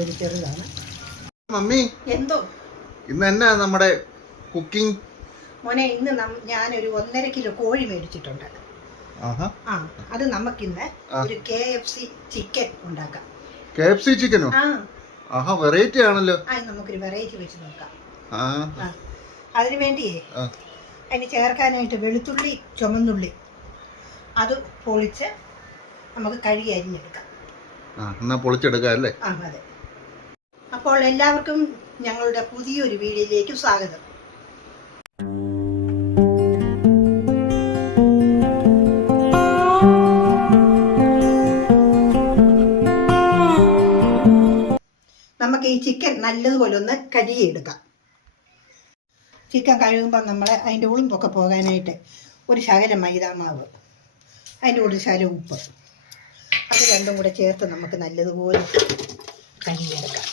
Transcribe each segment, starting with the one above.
അതൊരു ചെറുതാണ്. മമ്മി എന്തോ ഇന്ന് എന്നാ നമ്മുടെ കുക്കിംഗ്? മോനെ, ഇന്ന് ഞാനൊരു 1.5 കിലോ കോഴി മേടിച്ചിട്ടുണ്ട്. അത് നമുക്കിന്ന് ഒരു KFC ചിക്കൻ ഉണ്ടാക്കാം. KFC ചിക്കനോ? വെറൈറ്റി ആണല്ലോ. നമുക്കൊരു വെറൈറ്റി വെച്ച് നോക്കാം. അതിനു വേണ്ടിയേ അതിന് ചേർക്കാനായിട്ട് വെളുത്തുള്ളി, ചുമന്നുള്ളി അത് പൊളിച്ച് നമുക്ക് കഴുകി അരിഞ്ഞെടുക്കാം. പൊളിച്ചെടുക്കാം അല്ലേ? അതെ. അപ്പോൾ എല്ലാവർക്കും ഞങ്ങളുടെ പുതിയൊരു വീഡിയോയിലേക്ക് സ്വാഗതം. നമുക്ക് ഈ ചിക്കൻ നല്ലതുപോലെ ഒന്ന് കഴുകിയെടുക്കാം. ചിക്കൻ കഴുകുമ്പോൾ നമ്മൾ അതിൻ്റെ ഉളുമ്പൊക്കെ പോകാനായിട്ട് ഒരു ശകലം മൈദാമാവ്, അതിൻ്റെ കൂടെ ശകലം ഉപ്പ്, അത് രണ്ടും കൂടെ ചേർത്ത് നമുക്ക് നല്ലതുപോലെ കഴുകിയെടുക്കാം.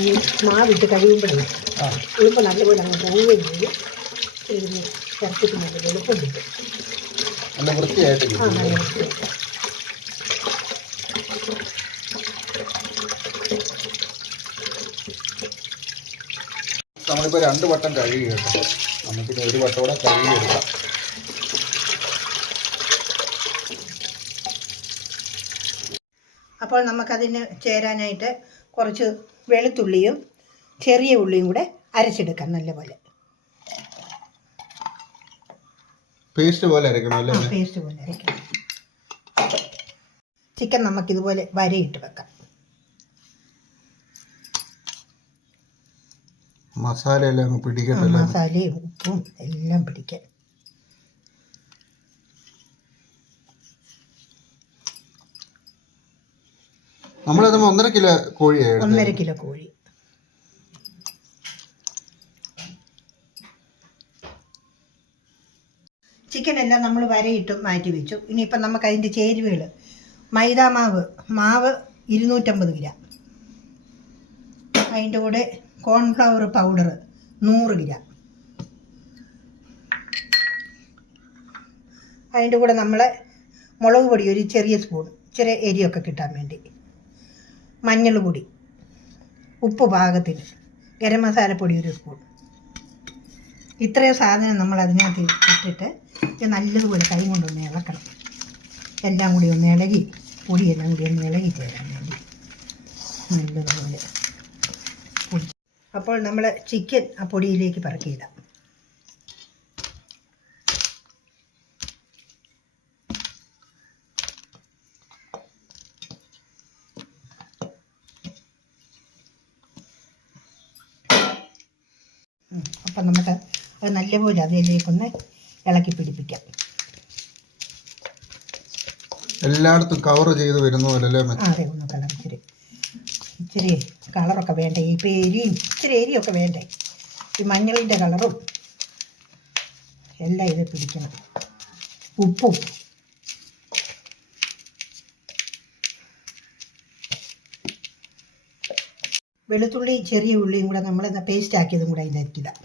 ഈ മാവിട്ട് കഴിയുമ്പോഴേ ഉളുപ്പ് നല്ലപോലെ അങ്ങ് പോവുകയും ചെയ്യും. ഇതിന് ചേർത്തിട്ട് നല്ല എളുപ്പം കിട്ടും. നല്ല വൃത്തിയായിട്ട്. നല്ല വൃത്തിയായിട്ട്. നമ്മളിപ്പോൾ 2 വട്ടം കഴുകി കേട്ടോ. നമുക്കിത് ഒരു വട്ടം കൂടെ കഴുകി എടുക്കാം. അപ്പോൾ നമുക്കതിന് ചേരാനായിട്ട് കുറച്ച് വെളുത്തുള്ളിയും ചെറിയ ഉള്ളിയും കൂടെ അരച്ചെടുക്കാം. നല്ലപോലെ പേസ്റ്റ് പോലെ അരക്കണം അല്ലേ? പേസ്റ്റ് പോലെ അരക്കണം. ചിക്കൻ നമുക്കിതുപോലെ വരയിട്ട് വെക്കാം. മസാലയെല്ലാം പിടിക്കട്ടെ. മസാലയും ഉപ്പും എല്ലാം പിടിക്കാൻ. നമ്മളത് 1.5 കിലോ കോഴിയാണ്. 1.5 കിലോ കോഴി. ചിക്കൻ എല്ലാം നമ്മൾ വരയിട്ട് മാറ്റി വെച്ചു. ഇനിയിപ്പം നമുക്ക് അതിൻ്റെ ചേരുവകൾ: മൈദാമാവ് 250 ഗ്രാം, അതിൻ്റെ കൂടെ കോൺഫ്ലവർ പൗഡർ 100 ഗ്രാം, അതിൻ്റെ കൂടെ നമ്മൾ മുളക് പൊടി ഒരു ചെറിയ സ്പൂൺ, ചെറിയ എരിയൊക്കെ കിട്ടാൻ വേണ്ടി, മഞ്ഞൾ പൊടി, ഉപ്പ് പാകത്തിന്, ഗരം മസാലപ്പൊടി 1 സ്പൂൺ. ഇത്രയും സാധനം നമ്മൾ അതിനകത്ത് ഇട്ടിട്ട് ഇത് നല്ലതുപോലെ കൈ കൊണ്ടൊന്ന് ഇളക്കണം. എല്ലാം കൂടി ഒന്ന് ഇളകി, പൊടിയെല്ലാം കൂടി ഒന്ന് ഇളകി ചേരാൻ വേണ്ടി നല്ലതുപോലെ പൊടി. അപ്പോൾ നമ്മൾ ചിക്കൻ ആ പൊടിയിലേക്ക് പറക്കിയിടാം. അപ്പം നമുക്ക് അത് നല്ലപോലെ അതിലേക്കൊന്ന് ഇളക്കി പിടിപ്പിക്കാം. എല്ലായിടത്തും കവർ ചെയ്ത് വരുന്ന പോലെ അല്ലേ? അതെ, ഒന്ന് കളർ ഇച്ചിരി കളറൊക്കെ വേണ്ടേ? ഇപ്പം ഇച്ചിരി എരിയൊക്കെ വേണ്ടേ? ഈ മഞ്ഞളിൻ്റെ കളറും എല്ലാം ഇത് പിടിക്കണം. ഉപ്പും വെളുത്തുള്ളി ചെറിയ ഉള്ളിയും കൂടെ നമ്മൾ പേസ്റ്റ് ആക്കിയതും കൂടെ ഇതിലേക്കിടാം.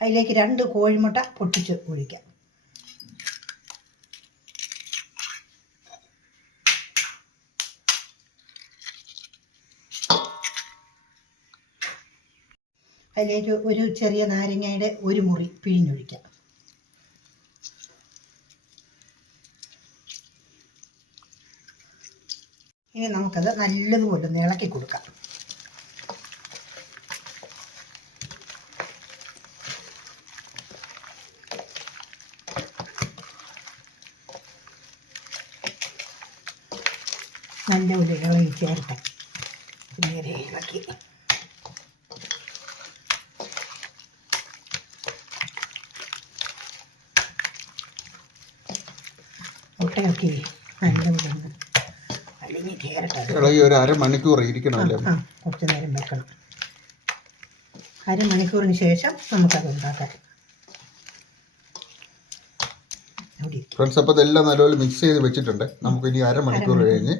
അതിലേക്ക് 2 കോഴിമുട്ട പൊട്ടിച്ച് ഒഴിക്കാം. അതിലേക്ക് ഒരു ചെറിയ നാരങ്ങയുടെ 1 മുറി പിഴിഞ്ഞൊഴിക്കാം. ഇനി നമുക്കത് നല്ലതുപോലെ ഇളക്കി കൊടുക്കാം. നല്ലപോലെ ഇളകി ചേർത്ത് നേരെ ഇളക്കി മുട്ടയൊക്കെ നല്ലപോലെ അലിഞ്ഞ് ചേരട്ടെ. ഒരു 1/2 മണിക്കൂർ ഇരിക്കണം. കുറച്ച് നേരം വെക്കണം. അരമണിക്കൂറിന് ശേഷം നമുക്കത് ഉണ്ടാക്കാം. ഫ്രണ്ട്സ്, അപ്പോൾ ഇതെല്ലാം നല്ലപോലെ മിക്സ് ചെയ്ത് വെച്ചിട്ടുണ്ട്. നമുക്ക് ഇനി അരമണിക്കൂർ കഴിഞ്ഞ്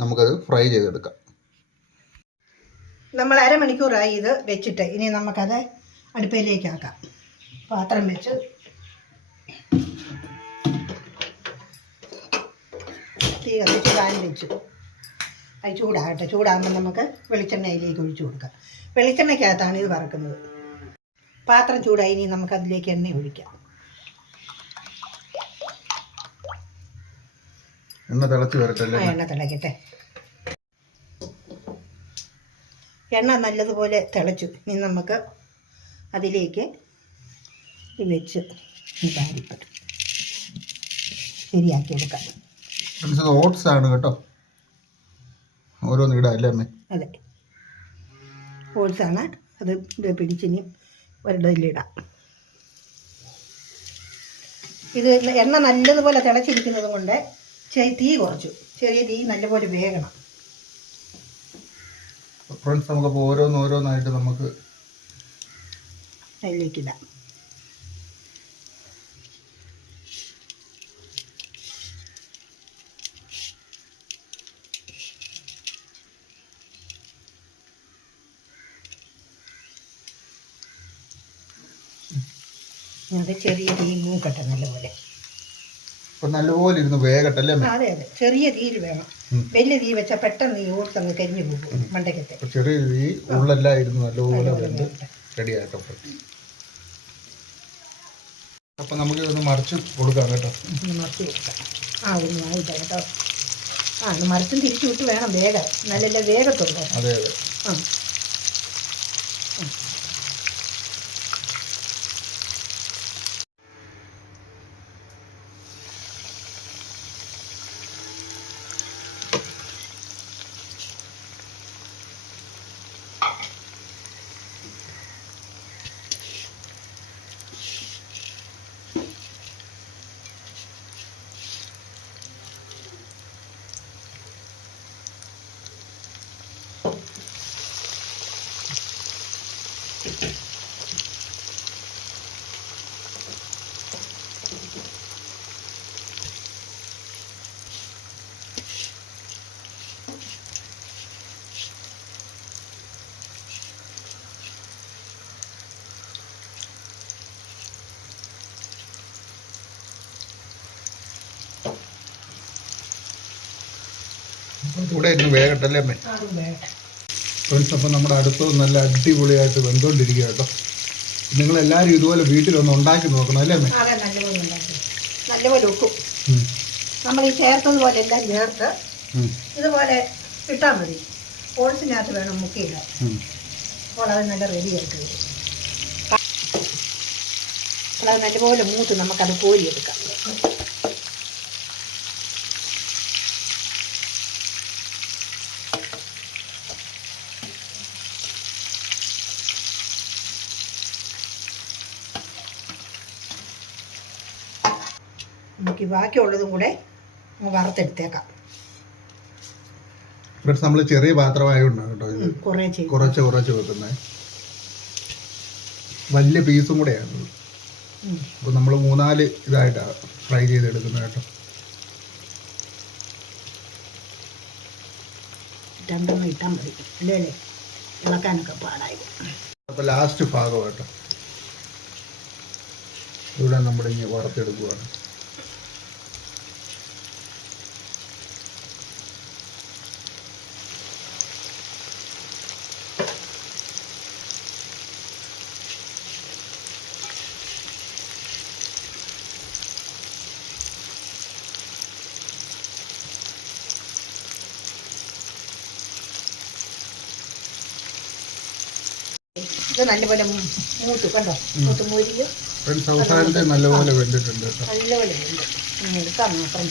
നമുക്കത് ഫ്രൈ ചെയ്തെടുക്കാം. നമ്മൾ അരമണിക്കൂറായി ഇത് വെച്ചിട്ട് ഇനി നമുക്കത് അടുപ്പിലേക്ക് ആക്കാം. പാത്രം വെച്ച് തീ കത്തിച്ച് പാൻ വെച്ചു. അത് ചൂടാകട്ടെ. ചൂടാകുമ്പോൾ നമുക്ക് വെളിച്ചെണ്ണ അതിലേക്ക് ഒഴിച്ചു കൊടുക്കാം. വെളിച്ചെണ്ണയ്ക്കകത്താണ് ഇത് വറക്കുന്നത്. പാത്രം ചൂടായി, ഇനി നമുക്കതിലേക്ക് എണ്ണ ഒഴിക്കാം. എണ്ണ തിളച്ച് വരട്ടെ. എണ്ണ തിളക്കട്ടെ. എണ്ണ നല്ലതുപോലെ തിളച്ചു. ഇനി നമുക്ക് അതിലേക്ക് വെച്ച് പാരിപ്പറ്റും ശരിയാക്കി എടുക്കാം. ഓട്സ് ആണ് കേട്ടോ, ഓരോന്ന് ഇടാം അല്ലേ അമ്മേ? അതെ, ഓട്സാണ്. അത് ഇത് പിടിച്ചിനി ഒരിടയിലിടാം. ഇത് എണ്ണ നല്ലതുപോലെ തിളച്ചിരിക്കുന്നത് കൊണ്ട് തീ കുറച്ചു. ചെറിയ തീ നല്ലപോലെ വേകണം. ഫ്രണ്ട്സ്, നമുക്കപ്പോൾ ഓരോന്നായിട്ട് നമുക്ക് അതിലേക്കിടാം. അത് ചെറിയ തീ മൂക്കട്ടെ നല്ലപോലെ. നല്ലപോലെ ഇരുന്ന് വേകട്ടല്ലേ? അതെ അതെ, ചെറിയ തീയിൽ വേണം. വലിയ തീ വെച്ചാൽ പെട്ടെന്ന് ഈ ഓട്സ് അങ്ങ് കരിഞ്ഞു പോകും മണ്ടയ്ക്കത്തെ. ചെറിയ തീ ഉള്ളെല്ലാം ഇരുന്ന് നല്ലപോലെ വെന്ത് റെഡിയായിട്ടോ. അപ്പം നമുക്ക് ഇതൊന്ന് മറിച്ച് കൊടുക്കാം കേട്ടോ. മറിച്ച് കൊടുക്കാം. ഒന്ന് ആയിട്ടാ കേട്ടോ. ഒന്ന് മറിച്ചും തിരിച്ചു വിട്ട് വേണം വേഗം, നല്ല വേഗത്തുണ്ടോ. അതെ അതെ. കൂടെ ഇരുന്ന് വേഗട്ടല്ലേ അമ്മേ? ഫ്രണ്ട്സ്, അപ്പം നമ്മുടെ അടുത്ത് നല്ല അടിപൊളിയായിട്ട് വെന്തുകൊണ്ടിരിക്കുക കേട്ടോ. നിങ്ങളെല്ലാവരും ഇതുപോലെ വീട്ടിലൊന്ന് ഉണ്ടാക്കി നോക്കണം അല്ലേ അമ്മേ? അതെ, നല്ലപോലെ ഉപ്പും നമ്മൾ ഈ ചേർത്തതുപോലെ എല്ലാം ചേർത്ത് ഇതുപോലെ ഇട്ടാൽ മതി. ഓട്സിനകത്ത് വേണം മുക്കിയിടാൻ. അപ്പോൾ അത് നല്ല റെഡിയായിട്ട് വരും. അപ്പോൾ അത് നല്ലപോലെ മൂത്ത് നമുക്കത് കോരിയെടുക്കാം. നമുക്ക് ബാക്കിയുള്ളതും കൂടെ വറുത്തെടുത്തേക്കാം. ഫ്രണ്ട്സ്, നമ്മൾ ചെറിയ പാത്രമായതുകൊണ്ടാണ് കേട്ടോ ഇത് കുറച്ച് വെക്കുന്നത്. വലിയ പീസും കൂടെയാണ്. അപ്പോൾ നമ്മൾ 3-4 ഇതായിട്ടാണ് ഫ്രൈ ചെയ്തെടുക്കുന്നത് കേട്ടോ. രണ്ടെണ്ണം ഇട്ടാൽ മതി, അല്ലേ ഇളക്കാനൊക്കെ പാടായി. അപ്പോൾ ലാസ്റ്റ് ഭാഗം കേട്ടോ, ഇവിടെ നമ്മളിങ്ങനെ വറുത്തെടുക്കുകയാണ്. ഇത് നല്ലപോലെ മൂത്ത് കണ്ടോ, മൂരില് അവസാനത്തെ നല്ലപോലെ വെന്തിട്ടുണ്ട് കേട്ടോ. നല്ലപോലെ വെന്ത് എടുക്കാം മാത്രം.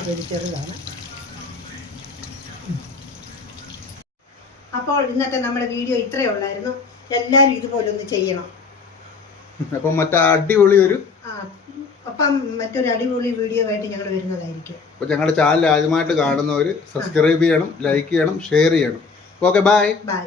ഇതൊരു ചെറുതാണ്. അപ്പോൾ ഇന്നത്തെ നമ്മുടെ വീഡിയോ ഇത്രയേ ഉള്ളായിരുന്നു. എല്ലാവരും ഇതുപോലെ ഒന്ന് ചെയ്യണം. അപ്പം മറ്റേ അടിപൊളി ഒരു അപ്പം മറ്റൊരു അടിപൊളി വീഡിയോ ആയിട്ട് ഞങ്ങൾ വരുന്നതായിരിക്കും. അപ്പോൾ ഞങ്ങളുടെ ചാനൽ ആദ്യമായിട്ട് കാണുന്നവർ സബ്സ്ക്രൈബ് ചെയ്യണം, ലൈക്ക് ചെയ്യണം, ഷെയർ ചെയ്യണം. Okay, bye. ബൈ.